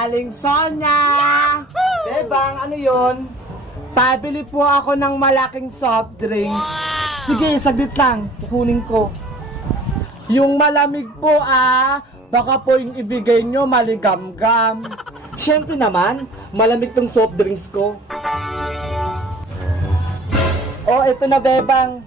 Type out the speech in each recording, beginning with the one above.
Aling Sonia! Bebang, ano yun? Pabili po ako ng malaking soft drinks. Sige, saglit lang. Kukunin ko. Yung malamig po baka po yung ibigay nyo maligam-gam. Siyempre naman, malamig tong soft drinks ko. Oh, ito na, Bebang.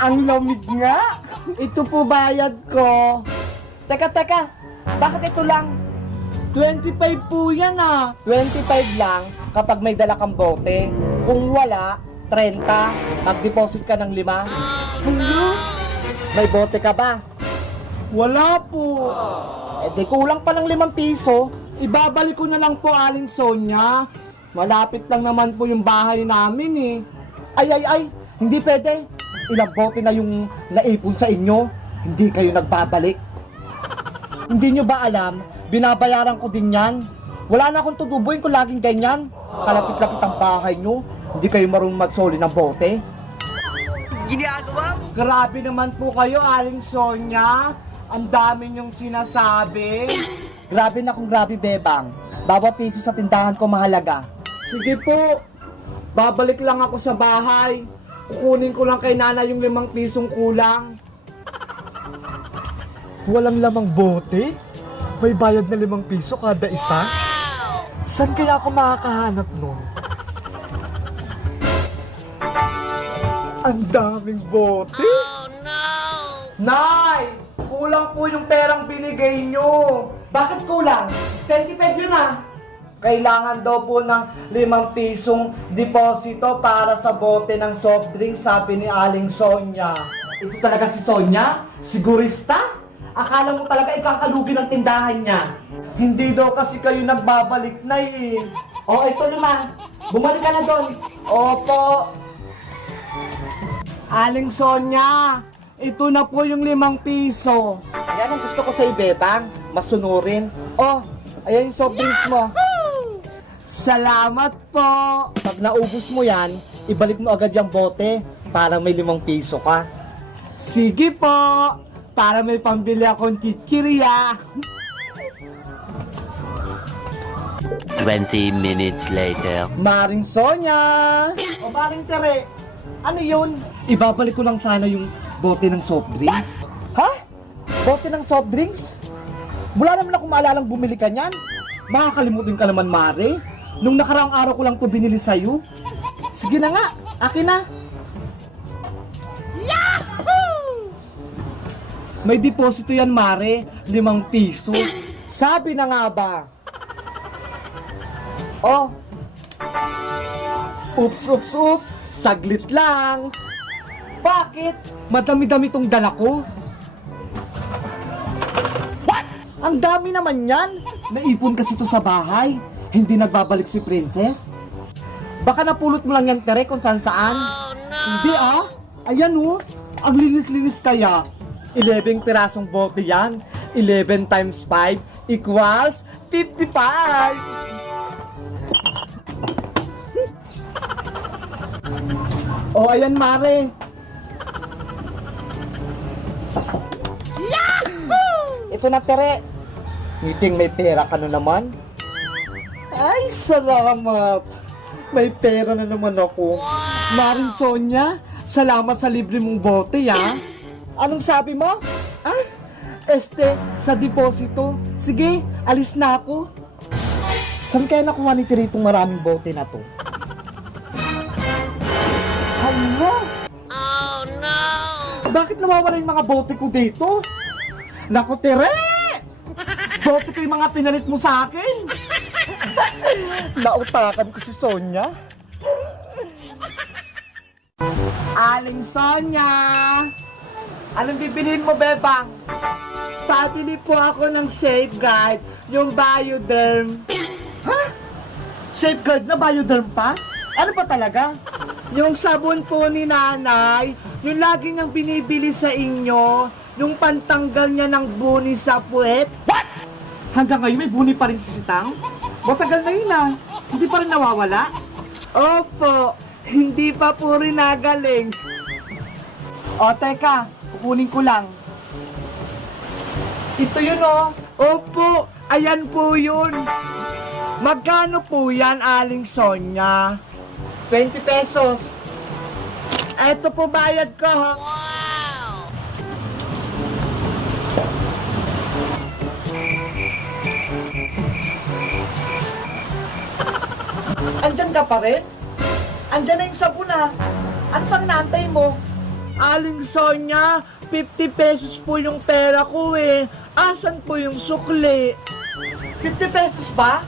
Ang lamig nga. Ito po bayad ko. Teka. Bakit ito lang? 25 po yan 25 lang kapag may dala kang bote. Kung wala, 30. Mag-deposit ka ng 5. Ano? May bote ka ba? Wala po. Eh di kulang pa ng 5 piso. Ibabalik ko na lang po, Aling Sonia. Malapit lang naman po yung bahay namin Ay, hindi pwede. Ilang bote na yung naipon sa inyo. Hindi kayo nagbabalik. Hindi nyo ba alam, binabayaran ko din yan. Wala na akong tutubuin kung laging ganyan. Kalapit-lapit ang bahay nyo. Hindi kayo marunong magsoli ng bote. Ginagawa? Grabe naman po kayo, Aling Sonia. Ang dami nyong sinasabi. Grabe na kung grabe, Bebang. Bawat piso sa tindahan ko mahalaga. Sige po. Babalik lang ako sa bahay. Kukunin ko lang kay Nana yung 5 pisong kulang. Walang lamang bote? May bayad na 5 piso kada isa? Saan kaya ako makakahanap nun? Ang daming bote? Oh no! Nay! Kulang po yung perang binigay nyo. Bakit kulang? 25 yun Kailangan daw po ng 5 pisong deposito para sa bote ng soft drink, sabi ni Aling Sonia. Ito talaga si Sonia? Sigurista? Akala mo talaga ikakalugi ng tindahan niya. Hindi daw kasi kayo nagbabalik na Oh, ito naman. Bumalik ka na doon. Opo. Aling Sonia, ito na po yung 5 piso. Yan ang gusto ko sa Bebang. Masunurin. Oh, ayan yung soft drinks mo. Salamat po. Pag naubos mo yan, ibalik mo agad yung bote para may 5 piso ka. Sige po. Para may pambili akong chichirya. 20 minutes later. Maring Sonia! O Maring Tere, ano yun? Ibabalik ko lang sana yung bote ng soft drinks. Ha? Bote ng soft drinks? Wala naman akong maalalang bumili ka niyan. Makakalimutin ka naman, Mare. Nung nakaraang araw ko lang to binili sa'yo. Sige na nga, akin na. May deposito yan, Mare. 5 piso. Sabi na nga ba? Oh. Oops. Saglit lang. Bakit? Madami-dami tong dala ko. What? Ang dami naman yan. Naipon kasi to sa bahay. Hindi nagbabalik si Princess. Baka napulot mo lang yan, Tere, kung saan-saan. Oh no! Hindi Ayan ang linis-linis kaya. 11 pirasong bote yan. 11 times 5 equals 55. Oh, ayan, Mare. Yahoo! Ito na, Tere. Ngiting may pera ka na naman. Ay, salamat. May pera na naman ako. Maring Sonia, salamat sa libre mong bote, Anong sabi mo? Sa deposito. Sige, alis na ako. Saan kaya nakuha ni Tere itong maraming bote na to? Hala! Oh no! Bakit nawawala yung mga bote ko dito? Naku, Tere! Bote ko yung mga pinalit mo sa akin. Nautakan ko si Sonia. Aling Sonia! Anong bibiliin mo, Bebang? Pabili po ako ng Safeguard, yung Bioderm. Ha? Safeguard na Bioderm pa? Ano pa talaga? Yung sabon po ni Nanay, yung lagi niyang binibili sa inyo, yung pantanggal niya ng buni sa puwet. What? Hanggang ngayon may buni pa rin si Sitang? Matagal na yun Hindi pa rin nawawala? Opo, hindi pa po rin nagaling. O, teka, kukunin ko lang. Ito yun Opo, Ayan po yun. Magkano po yan, Aling Sonia? 20 pesos. Eto po bayad ko, ha? Wow! Andyan ka pa rin? Andyan na yung sabon, ha? Ano pang naantay mo? Aling Sonia, 50 pesos po yung pera ko eh. Asan po yung sukli? 50 pesos ba?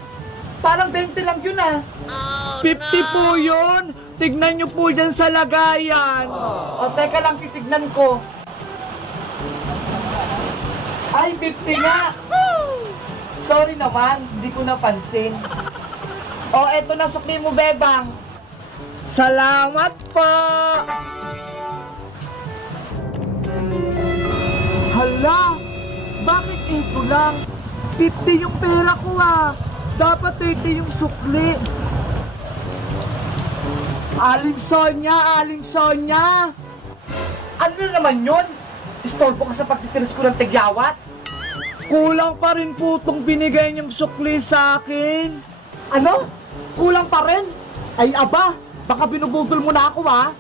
Parang 20 lang yun ah. Oh 50 po yun. Tignan nyo po dyan sa lagayan. O teka lang, titignan ko. Ay, 50 nga. Sorry naman, hindi ko napansin. O, eto na sukli mo, Bebang. Salamat po. Hala, bakit ito lang? 50 yung pera ko ah. Dapat 30 yung sukli. Aling Sonia, Aling Sonia. Ano na naman yun? Istorbo ka sa pagtitiris ko ng tigyawat? Kulang pa rin po itong binigay niyong sukli sa akin. Ano? Kulang pa rin? Ay aba, baka binubudol mo na ako ah.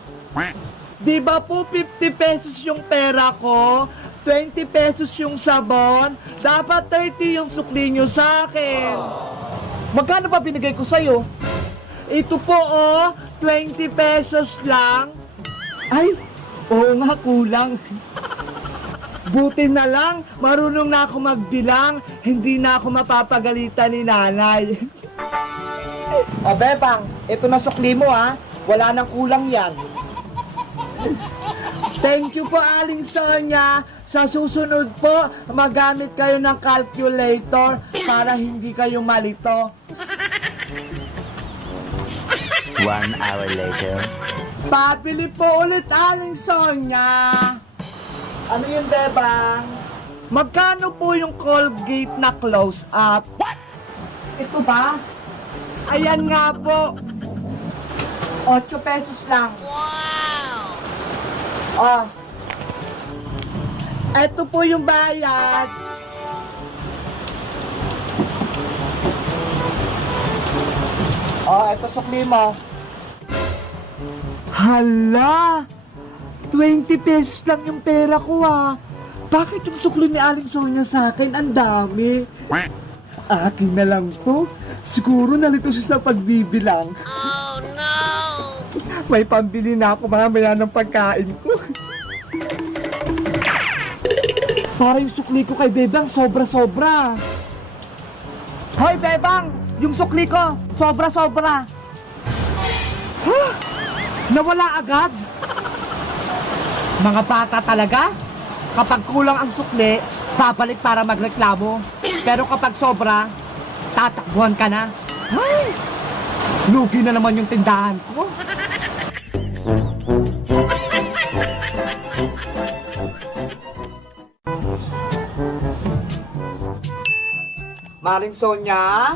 Di ba po 50 pesos yung pera ko? 20 pesos yung sabon? Dapat 30 yung sukli nyo sa akin. Magkano ba binigay ko sa'yo? Ito po oh, 20 pesos lang. Ay, oo nga, kulang. Buti na lang, marunong na ako magbilang. Hindi na ako mapapagalitan ni nanay. O Bebang, ito na sukli mo ha. Wala nang kulang yan. Thank you po, Aling Sonia. Sa susunod po, magamit kayo ng calculator para hindi kayo malito. 1 hour later. Pabili po ulit, Aling Sonia. Ano yun, Bebang? Magkano po yung Colgate na close-up? What? Ito ba? Ayan nga po. 8 pesos lang. Wow! Oh. Ito po yung bayad. Oh, ito sukli mo. Hala! 20 pesos lang yung pera ko ah. Bakit yung sukli ni Aling Sonia sa akin ang dami? Akin na lang to. Siguro nalito siya sa pagbibilang. Oh no! May pambili na ako mamaya ng pagkain ko. Para yung sukli ko kay Bebang sobra-sobra. Hoy Bebang! Yung sukli ko, sobra-sobra. Huh? Nawala agad? Mga bata talaga? Kapag kulang ang sukli, babalik para magreklamo. Pero kapag sobra, tatakbuhan ka na. Ay! Lugi na naman yung tindahan ko. Maring Sonia?